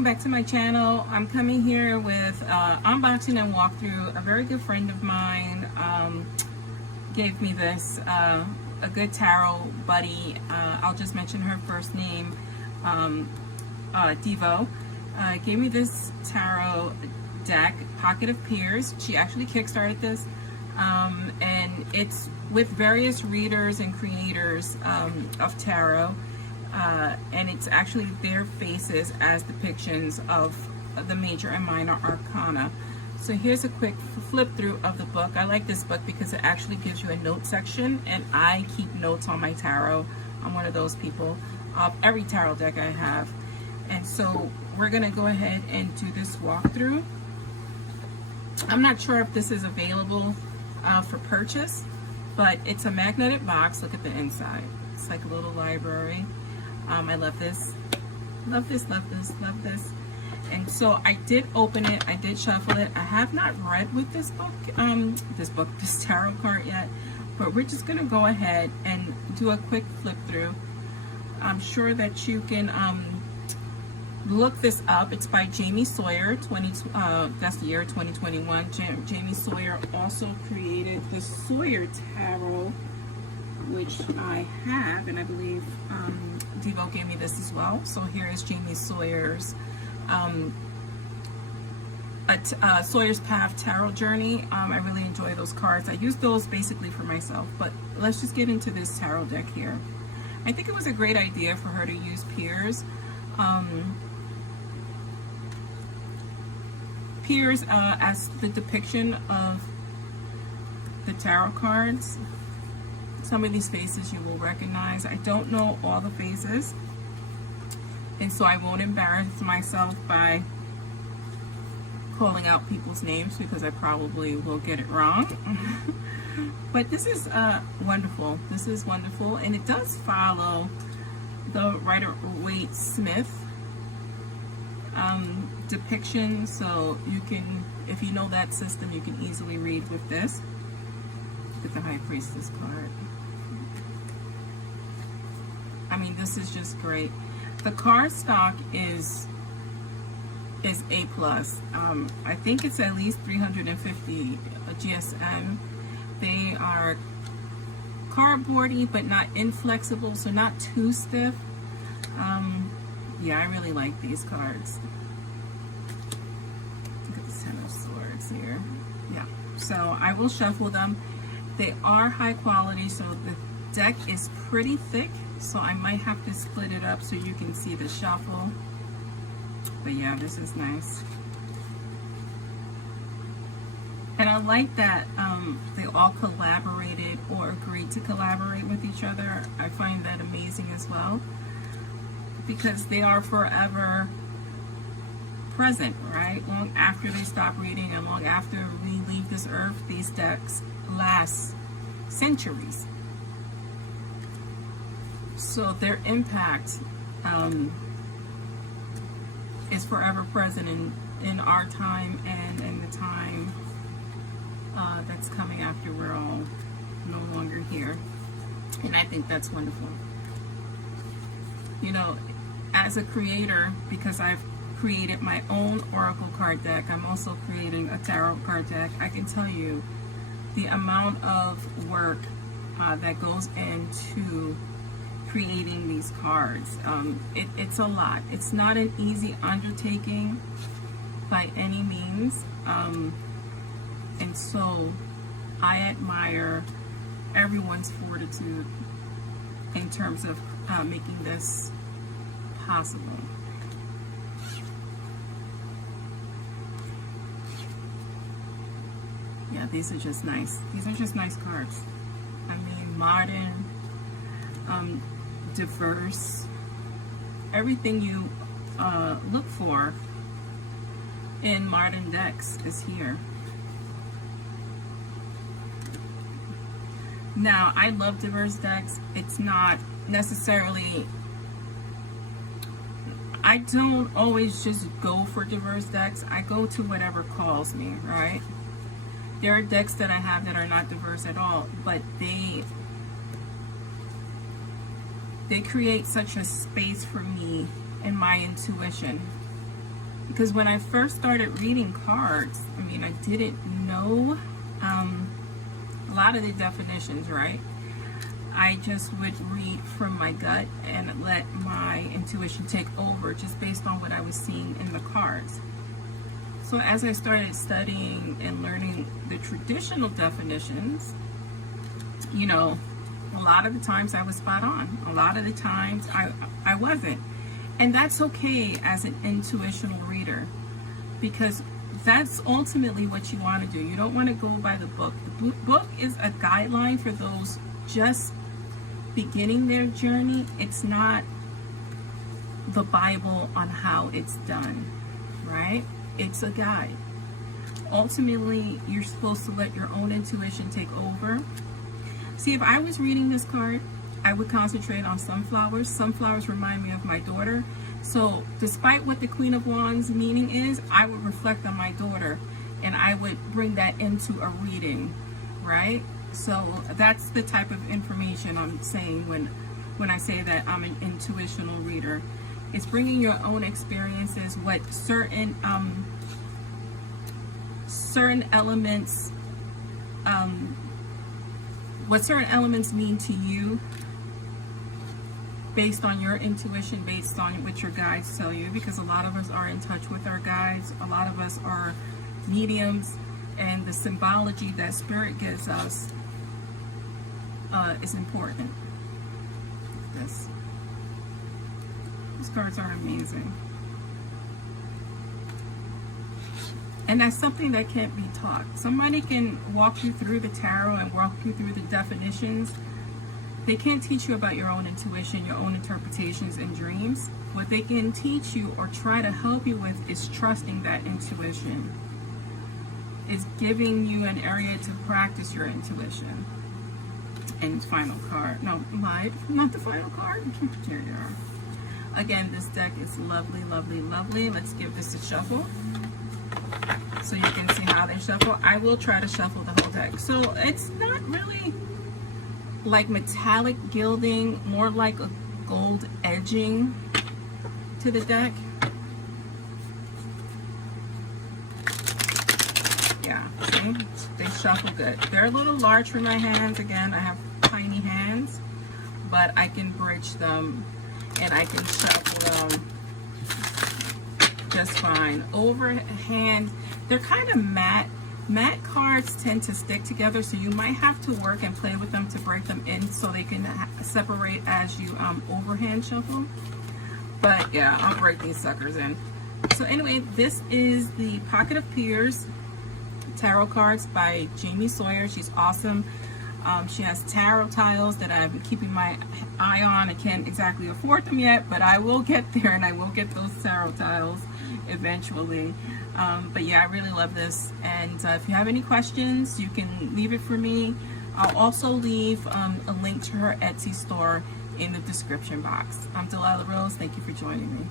welcome back to my channel. I'm coming here with unboxing and walkthrough. A very good friend of mine gave me this, a good tarot buddy. I'll just mention her first name, Devo. Gave me this tarot deck, Pocket of Peers. She actually kickstarted this, and it's with various readers and creators of tarot. And it's actually their faces as depictions of the major and minor arcana. So here's a quick flip through of the book. I like this book because it actually gives you a note section, and I keep notes on my tarot. I'm one of those people, of every tarot deck I have. And so we're gonna go ahead and do this walkthrough. I'm not sure if this is available for purchase, but it's a magnetic box. Look at the inside. It's like a little library. I love this, love this, love this, love this. And so I did open it, I did shuffle it. I have not read with this book, this tarot card yet, but we're just gonna go ahead and do a quick flip through. I'm sure that you can look this up. It's by Jamie Sawyer, that's the year 2021. Jamie Sawyer also created the Sawyer Tarot, which I have, and I believe Devo gave me this as well. So here is Jamie Sawyer's Sawyer's Path Tarot Journey. I really enjoy those cards. I use those basically for myself, but let's just get into this tarot deck here. I think it was a great idea for her to use peers. Peers as the depiction of the tarot cards. Some of these faces you will recognize. I don't know all the faces, and so I won't embarrass myself by calling out people's names because I probably will get it wrong. But this is wonderful. This is wonderful, and it does follow the Rider-Waite Smith depiction, so you can, if you know that system, you can easily read with this. With the High Priestess card. I mean, this is just great. The card stock is A+. I think it's at least 350 GSM. They are cardboardy, but not inflexible, so not too stiff. Yeah, I really like these cards. Look at the Ten of Swords here. Yeah, so I will shuffle them. They are high quality, so the deck is pretty thick, so I might have to split it up so you can see the shuffle. But yeah, this is nice. And I like that they all collaborated or agreed to collaborate with each other. I find that amazing as well, because they are forever present, right? Long after they stop reading and long after we leave this earth, these decks last centuries. So their impact is forever present in our time and in the time that's coming after we're all no longer here. And I think that's wonderful. You know, as a creator, because I've created my own oracle card deck, I'm also creating a tarot card deck. I can tell you the amount of work that goes into creating these cards. It's a lot. It's not an easy undertaking by any means, and so I admire everyone's fortitude in terms of making this possible. Yeah, these are just nice. These are just nice cards. I mean, modern, diverse, everything you look for in modern decks is here. Now, I love diverse decks. It's not necessarily, I don't always just go for diverse decks. I go to whatever calls me, right? There are decks that I have that are not diverse at all, but they create such a space for me and my intuition Because when I first started reading cards, I mean, I didn't know a lot of the definitions, right? I just would read from my gut and let my intuition take over just based on what I was seeing in the cards. So as I started studying and learning the traditional definitions, you know, a lot of the times I was spot on. A lot of the times I wasn't. And that's okay as an intuitional reader, because that's ultimately what you want to do. You don't want to go by the book. The book is a guideline for those just beginning their journey. It's not the Bible on how it's done, right? It's a guide. Ultimately, you're supposed to let your own intuition take over. See, if I was reading this card, I would concentrate on sunflowers. Sunflowers remind me of my daughter. So despite what the Queen of Wands meaning is, I would reflect on my daughter and I would bring that into a reading, right? So that's the type of information I'm saying when I say that I'm an intuitional reader. It's bringing your own experiences, what certain elements mean to you based on your intuition, based on what your guides tell you, because a lot of us are in touch with our guides, a lot of us are mediums, and the symbology that spirit gives us is important. These cards are amazing. And that's something that can't be taught. Somebody can walk you through the tarot and walk you through the definitions. They can't teach you about your own intuition, your own interpretations and dreams. What they can teach you or try to help you with is trusting that intuition. It's giving you an area to practice your intuition. And final card. No, not the final card. Here you are. Again, this deck is lovely, lovely, lovely. Let's give this a shuffle so you can see how they shuffle. I will try to shuffle the whole deck. So it's not really like metallic gilding, more like a gold edging to the deck. Yeah, see? They shuffle good. They're a little large for my hands. Again, I have tiny hands, but I can bridge them and I can shuffle them just fine. Overhand, they're kind of matte. Matte cards tend to stick together, so you might have to work and play with them to break them in so they can separate as you overhand shuffle. But yeah, I'll break these suckers in. So anyway, this is the Pocket of Peers tarot cards by Jamie Sawyer. She's awesome. She has tarot tiles that I've been keeping my eye on. I can't exactly afford them yet, but I will get there, and I will get those tarot tiles eventually. But yeah, I really love this. And if you have any questions, you can leave it for me. I'll also leave a link to her Etsy store in the description box. I'm Delilah Rose. Thank you for joining me.